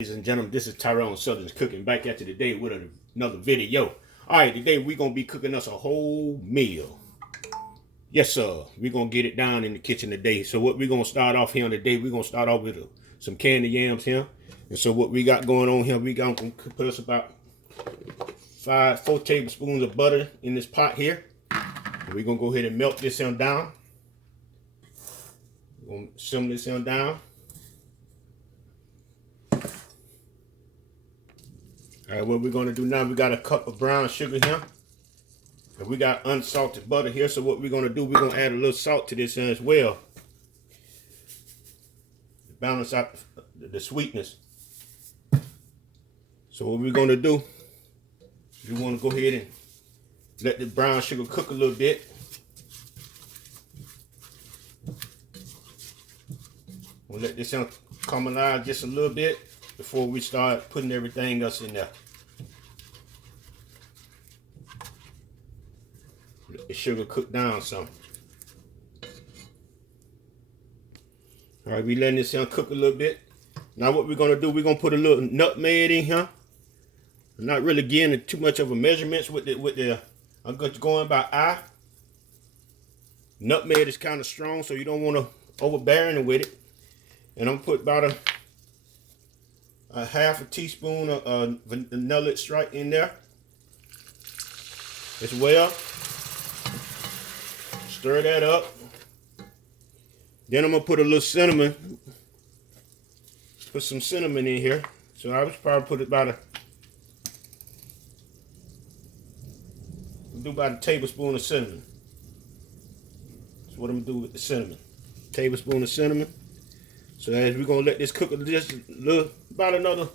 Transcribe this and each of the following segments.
Ladies and gentlemen, this is Tyron'e Southern's Cooking, back at you today with another video. Alright, today we're going to be cooking us a whole meal. Yes, sir. We're going to get it down in the kitchen today. So what we're going to start off here today, we're going to start off with some candy yams here. And so what we got going on here, we got to put us about 4 tablespoons of butter in this pot here. And we're going to go ahead and melt this down. We're going to simmer this down. All right, what we're going to do now, we got a cup of brown sugar here. And we got unsalted butter here. So what we're going to do, we're going to add a little salt to this as well. To balance out the sweetness. So what we're going to do, we want to go ahead and let the brown sugar cook a little bit. We'll let this caramelize just a little bit before we start putting everything else in there. Let the sugar cook down some. All right, we letting this cook a little bit. Now what we're gonna do, we're gonna put a little nutmeg in here. I'm not really getting too much of a measurements with the I'm going by eye. Nutmeg is kind of strong, so you don't want to overbearing with it. And I'm gonna put about a half a teaspoon of vanilla extract in there as well. Stir that up. Then I'm gonna put a little cinnamon. Put some cinnamon in here. So I would probably put about a tablespoon of cinnamon. That's what I'm gonna do with the cinnamon. Tablespoon of cinnamon. So as we're gonna let this cook just about another,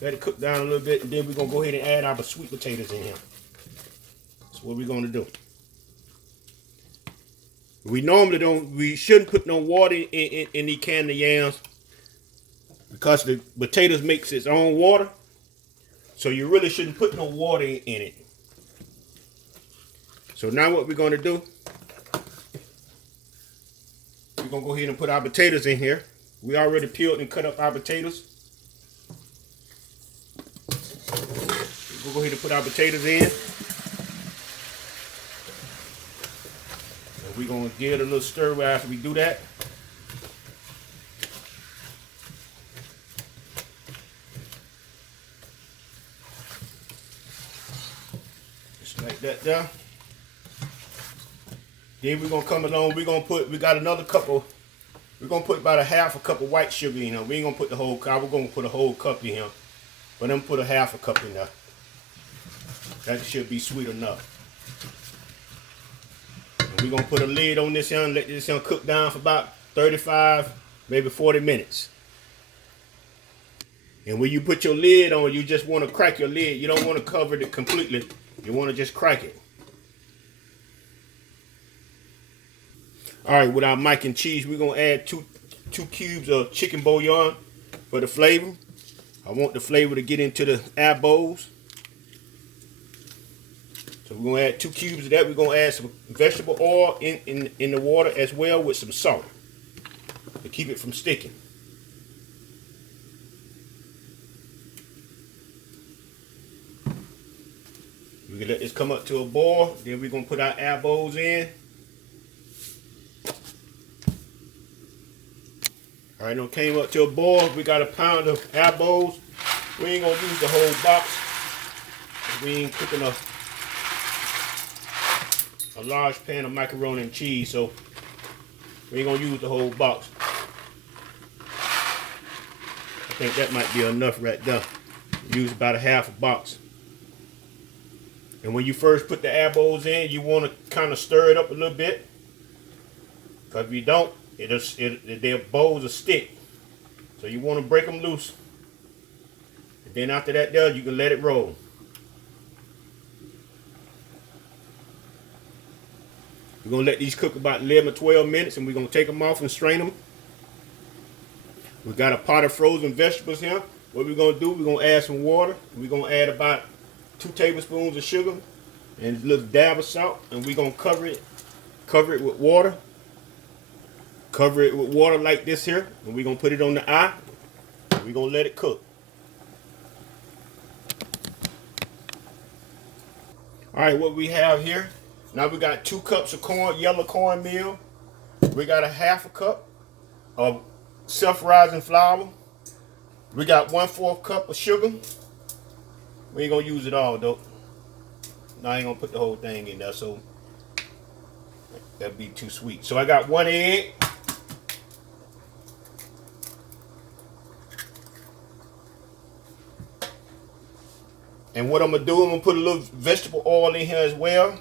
let it cook down a little bit, and then we're gonna go ahead and add our sweet potatoes in here. That's what we're gonna do. We shouldn't put no water in these candy yams because the potatoes makes its own water. So you really shouldn't put no water in it. So now what we're gonna do, we're gonna go ahead and put our potatoes in here. We already peeled and cut up our potatoes. We'll go ahead and put our potatoes in. And we're gonna give it a little stir after we do that. Just like that there. Then we're gonna come along, we got another cup of, we're gonna put about a half a cup of white sugar in here. We ain't gonna put the whole cup, we're gonna put a whole cup in here. But then put a half a cup in there. That should be sweet enough. And we're gonna put a lid on this here and let this cook down for about 35, maybe 40 minutes. And when you put your lid on, you just wanna crack your lid. You don't wanna cover it completely. You wanna just crack it. All right, with our mac and cheese, we're gonna add two cubes of chicken bouillon for the flavor. I want the flavor to get into the elbows. So we're gonna add 2 cubes of that. We're gonna add some vegetable oil in the water as well with some salt to keep it from sticking. We can let this come up to a boil. Then we're gonna put our elbows in. All right, now came up to a boil. We got a pound of elbows. We ain't gonna use the whole box. We ain't cooking a large pan of macaroni and cheese, so we ain't gonna use the whole box. I think that might be enough right there. Use about a half a box. And when you first put the elbows in, you want to kind of stir it up a little bit, because if you don't, their bowls will stick. So you want to break them loose. And then after that there, you can let it roll. We're going to let these cook about 11 or 12 minutes, and we're going to take them off and strain them. We got a pot of frozen vegetables here. What we're going to do, we're going to add some water. We're going to add about 2 tablespoons of sugar and a little dab of salt, and we're going to cover it with water. Cover it with water like this here, and we're gonna put it on the eye. We're gonna let it cook. All right, what we have here, now we got 2 cups of corn, yellow cornmeal. We got a half a cup of self-rising flour. We got 1/4 cup of sugar. We ain't gonna use it all though. No, I ain't gonna put the whole thing in there, so that'd be too sweet. So I got 1 egg. And what I'm gonna do, I'm gonna put a little vegetable oil in here as well.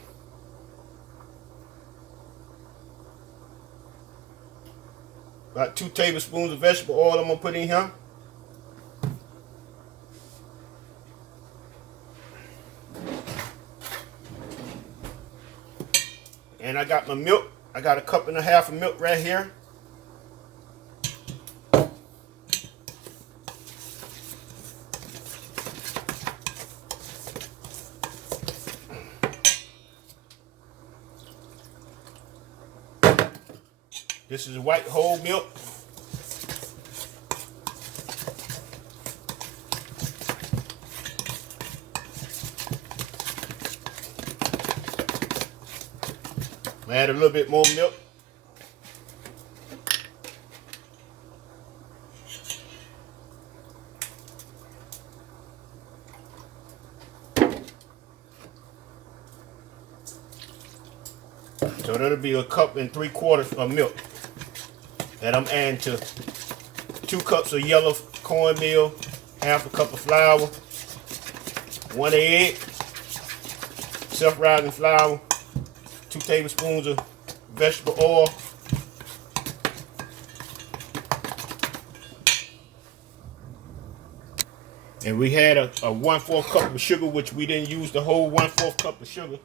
About 2 tablespoons of vegetable oil I'm gonna put in here. And I got my milk. I got a 1.5 cups of milk right here. This is white whole milk. Add a little bit more milk. So that'll be 1 3/4 cups of milk that I'm adding to 2 cups of yellow cornmeal, 1/2 cup of flour, 1 egg, self-rising flour, 2 tablespoons of vegetable oil, and we had a 1/4 cup of sugar, which we didn't use the whole 1/4 cup of sugar.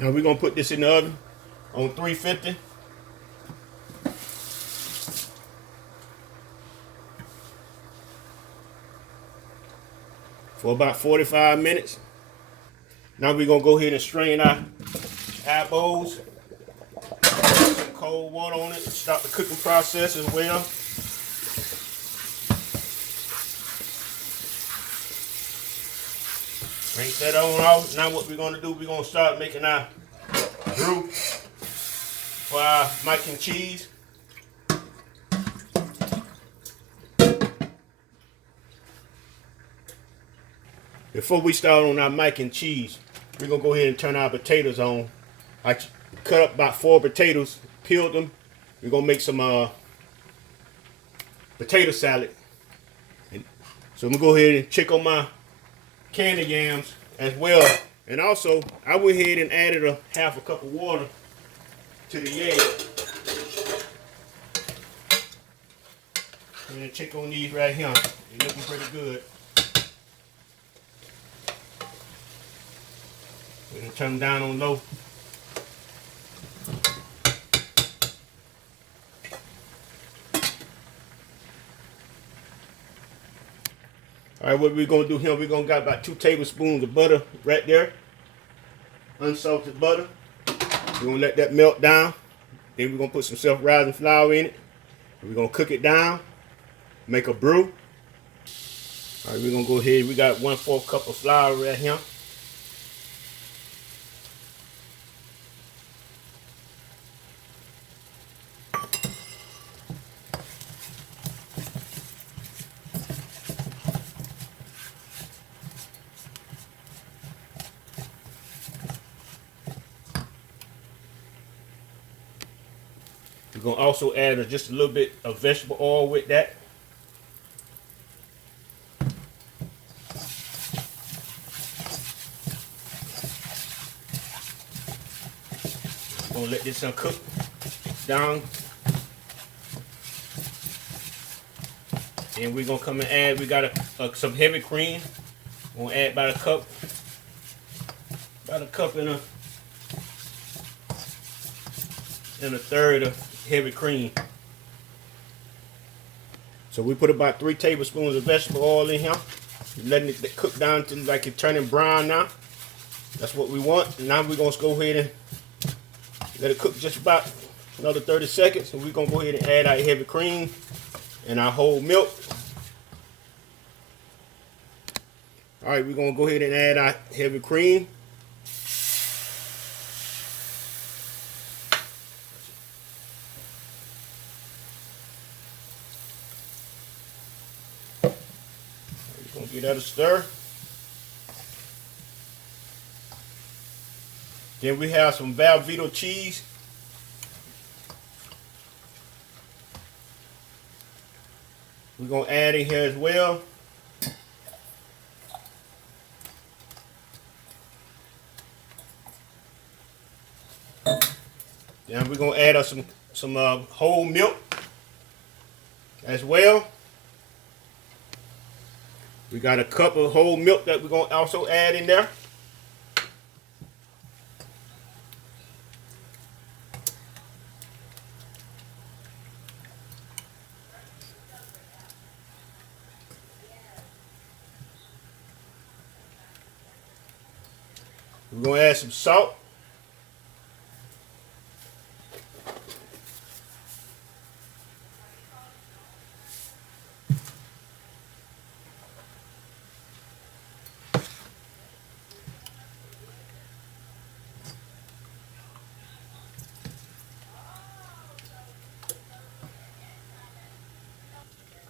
Now we're gonna put this in the oven on 350. For about 45 minutes. Now we're gonna go ahead and strain our bowls. Put some cold water on it to stop the cooking process as well. Rinse that on off. Now what we're gonna do, we're gonna start making our roux for our mac and cheese. Before we start on our mac and cheese, we're gonna go ahead and turn our potatoes on. I cut up about 4 potatoes, peeled them. We're gonna make some potato salad. And so I'm gonna go ahead and check on my candy yams as well. And also, I went ahead and added a 1/2 cup of water to the egg. I'm gonna check on these right here. They're looking pretty good. We're gonna turn them down on low. All right, what we're gonna do here, we're gonna got about 2 tablespoons of butter right there. Unsalted butter. We're gonna let that melt down. Then we're gonna put some self-rising flour in it. We're gonna cook it down, make a brew. All right, we're gonna go ahead. We got 1/4 cup of flour right here. We're gonna also add just a little bit of vegetable oil with that. We're gonna let this cook down. And we're gonna come and add, we got some heavy cream. We're gonna add about a cup and a third of heavy cream. So we put about 3 tablespoons of vegetable oil in here. Letting it cook down to like it's turning brown now. That's what we want. Now we're gonna go ahead and let it cook just about another 30 seconds. And we're gonna go ahead and add our heavy cream and our whole milk. All right, we're gonna go ahead and add our heavy cream. We're gonna give that a stir. Then we have some Velveeta cheese. We're gonna add in here as well. Then we're gonna add some whole milk as well. We got a cup of whole milk that we're gonna also add in there. We're gonna add some salt.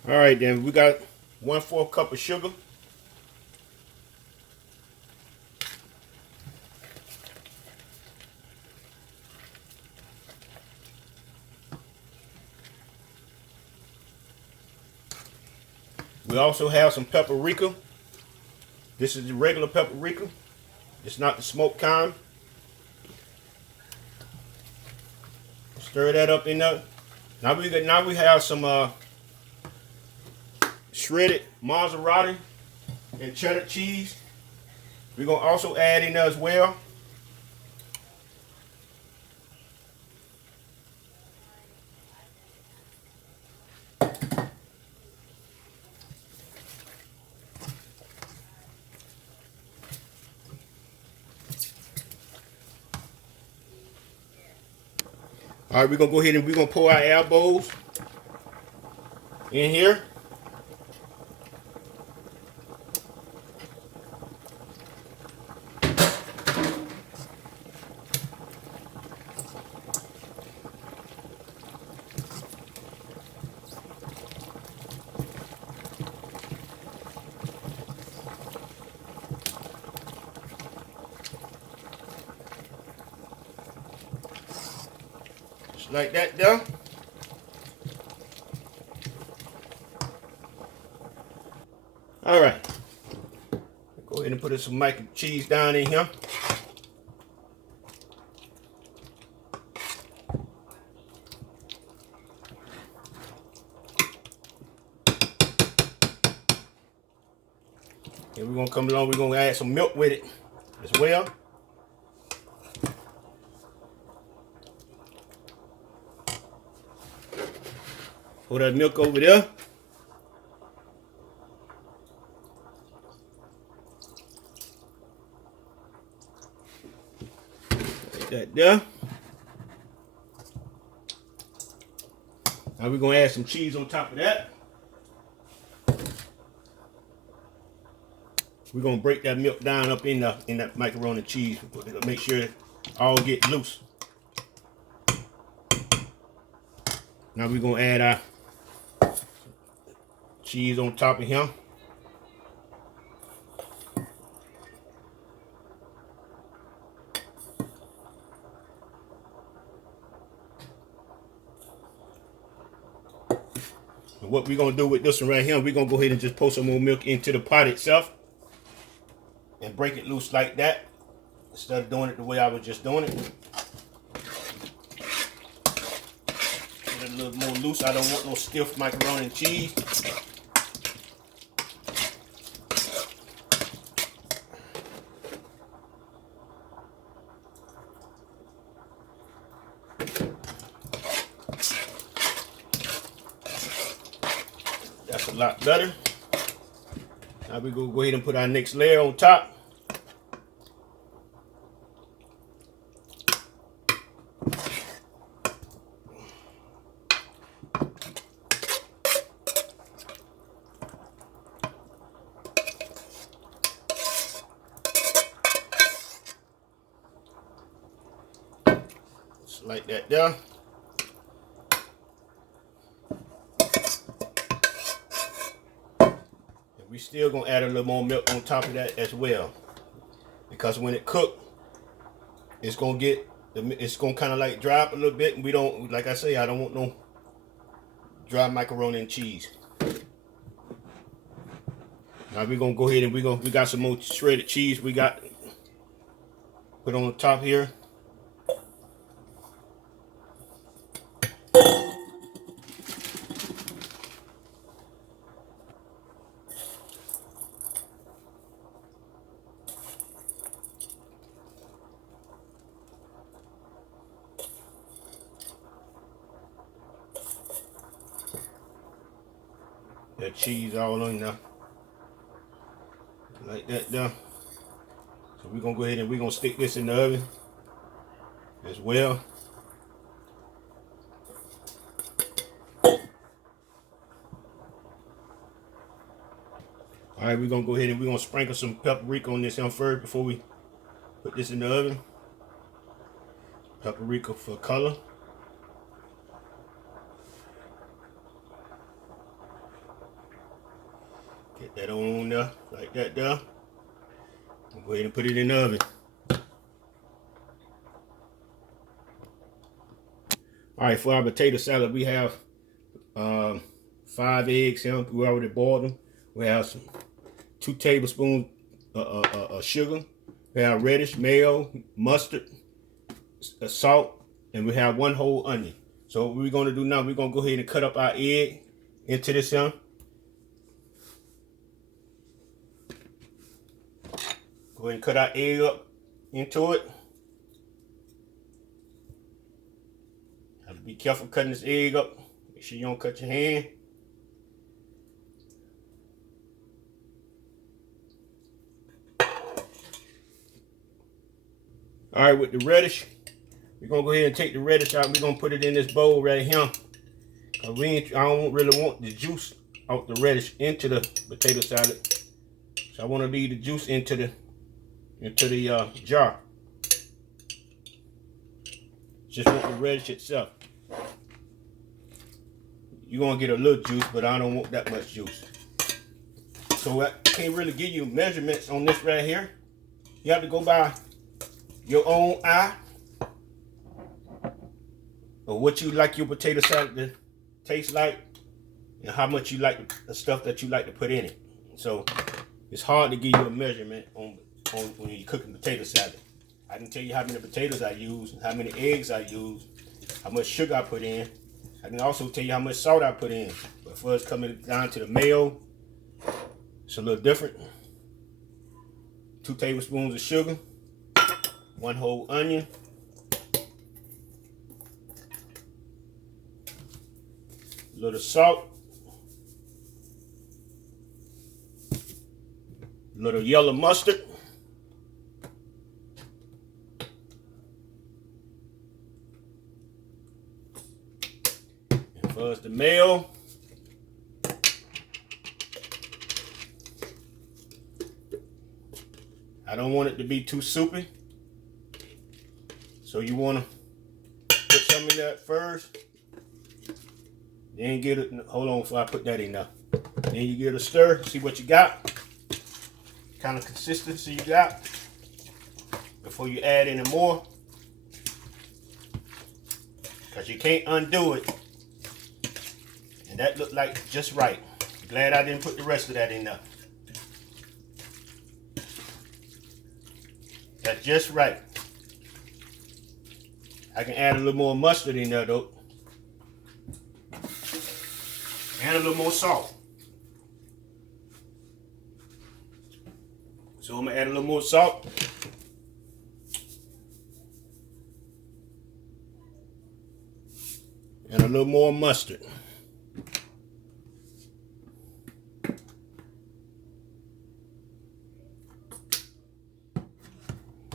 All right, then we got 1/4 cup of sugar. We also have some paprika. This is the regular paprika. It's not the smoked kind. Stir that up in there. Now we have some shredded mozzarella and cheddar cheese. We're gonna also add in there as well. All right, we're gonna go ahead and we're gonna pour our elbows in here. Just like that there. All right. Go ahead and put some mac and cheese down in here. And we're gonna come along, we're gonna add some milk with it as well. Pour that milk over there. Like that there. Now we're gonna add some cheese on top of that. We're gonna break that milk down up in that macaroni and cheese. Make sure it all get loose. Now we're gonna add our cheese on top of him. what we're gonna do with this one right here, we're gonna go ahead and just pour some more milk into the pot itself and break it loose like that instead of doing it the way I was just doing it. Get it a little more loose. I don't want no stiff macaroni and cheese. That's a lot better. Now we're going to go ahead and put our next layer on top. Just like that there. We still gonna add a little more milk on top of that as well, because when it cook, it's gonna kind of like dry up a little bit, and we don't, like I say, I don't want no dry macaroni and cheese. Now we're gonna go ahead and we got some more shredded cheese we got put on the top here. That cheese all on now, like that there. So we're gonna go ahead and we're gonna stick this in the oven as well. All right, we're gonna go ahead and we're gonna sprinkle some paprika on this first before we put this in the oven. Paprika for color. Get that on there, like that there. We'll go ahead and put it in the oven. All right, for our potato salad, we have 5 eggs here. We already boiled them. We have some 2 tablespoons of sugar. We have relish, mayo, mustard, salt, and we have 1 whole onion. So what we're gonna do now, we're gonna go ahead and cut up our egg into this here. Go ahead and cut our egg up into it. Have to be careful cutting this egg up. Make sure you don't cut your hand. All right, with the relish, we're gonna go ahead and take the relish out. We're gonna put it in this bowl right here. Cause I don't really want the juice out the relish into the potato salad. So I want to leave the juice into the jar. Just want the relish itself. You're gonna get a little juice, but I don't want that much juice. So I can't really give you measurements on this right here. You have to go by your own eye, or what you like your potato salad to taste like, and how much you like the stuff that you like to put in it. So it's hard to give you a measurement on when you're cooking potato salad. I can tell you how many potatoes I use, how many eggs I use, how much sugar I put in. I can also tell you how much salt I put in. But for us coming down to the mayo, it's a little different. 2 tablespoons of sugar, 1 whole onion, a little salt, a little yellow mustard, and for us the mayo, I don't want it to be too soupy, so you want to put some in that first, then get it. Hold on before I put that in now. Then you give it a stir, see what you got, kind of consistency you got, before you add any more, because you can't undo it And that looked like just right. Glad I didn't put the rest of that in there. That's just right. I can add a little more mustard in there though. And a little more salt. So I'm gonna add a little more salt. And a little more mustard.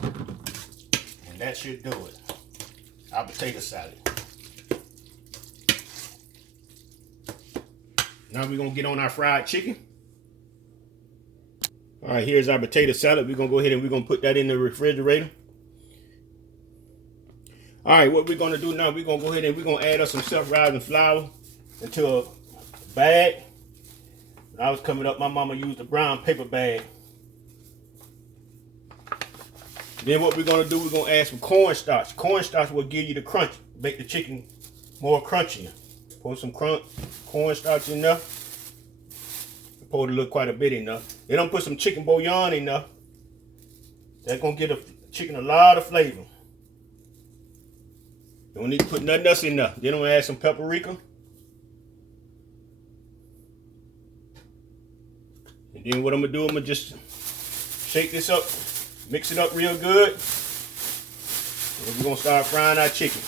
And that should do it. Our potato salad. Now we're gonna get on our fried chicken. All right, here's our potato salad. We're gonna go ahead and we're gonna put that in the refrigerator. All right, what we're gonna do now, we're gonna go ahead and we're gonna add us some self-rising flour into a bag. When I was coming up, my mama used a brown paper bag. Then what we're gonna do, we're gonna add some cornstarch. Cornstarch will give you the crunch, make the chicken more crunchier. Pour some cornstarch in there. Pour a little, quite a bit in there. Then I'm put some chicken bouillon in there. That's gonna give the chicken a lot of flavor. Don't need to put nothing else in there. Then I'm gonna add some paprika. And then what I'm gonna do, I'm gonna just shake this up, mix it up real good. And we're gonna start frying our chicken.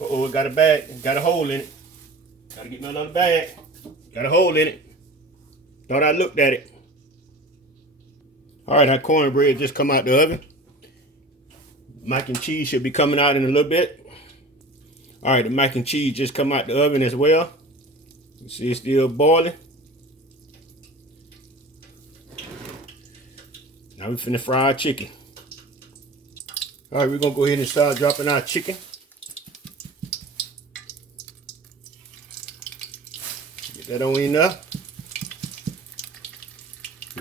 Uh-oh, it got a bag, got a hole in it. Gotta get me another bag. Got a hole in it. Thought I looked at it. All right, our cornbread just come out the oven. Mac and cheese should be coming out in a little bit. All right, the mac and cheese just come out the oven as well. You see it's still boiling. Now we're finna fry our chicken. All right, we're gonna go ahead and start dropping our chicken. Get that on in there.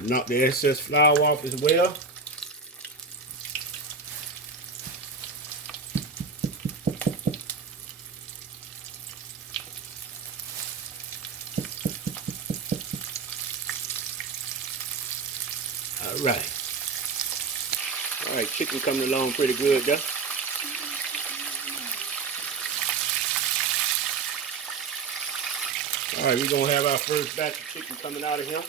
Knock the excess flour off as well. All right. All right, chicken coming along pretty good there. All right, we're gonna have our first batch of chicken coming out of here.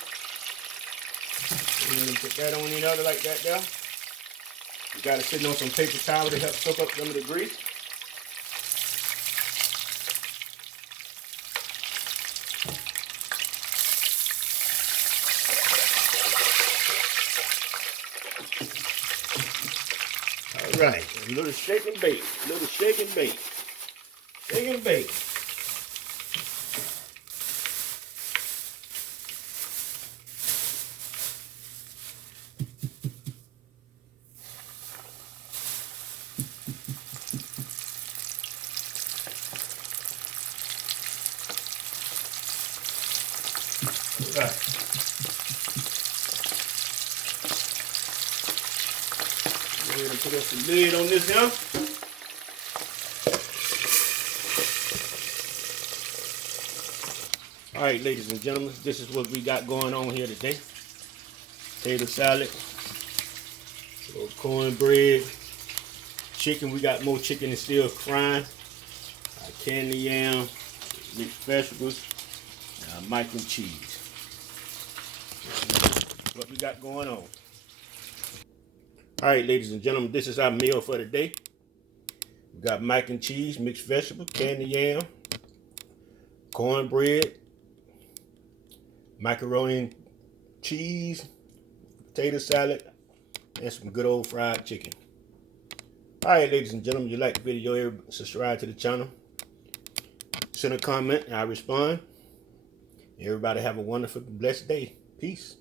We're gonna put that on in other like that there. You got it sitting on some paper towel to help soak up some of the grease. All right, a little shake and bake, a little shake and bake, shake and bake. All right. Go ahead and put up some lid on this now. All right, ladies and gentlemen, this is what we got going on here today. Potato salad, little cornbread, chicken. We got more chicken that's still frying. Candy yam, mixed vegetables, mac and cheese. What we got going on. All right, ladies and gentlemen, this is our meal for the day. We got mac and cheese, mixed vegetable, candy yam, cornbread, macaroni and cheese, potato salad, and some good old fried chicken. All right, ladies and gentlemen, you like the video, subscribe to the channel. Send a comment and I respond. Everybody have a wonderful, blessed day. Peace.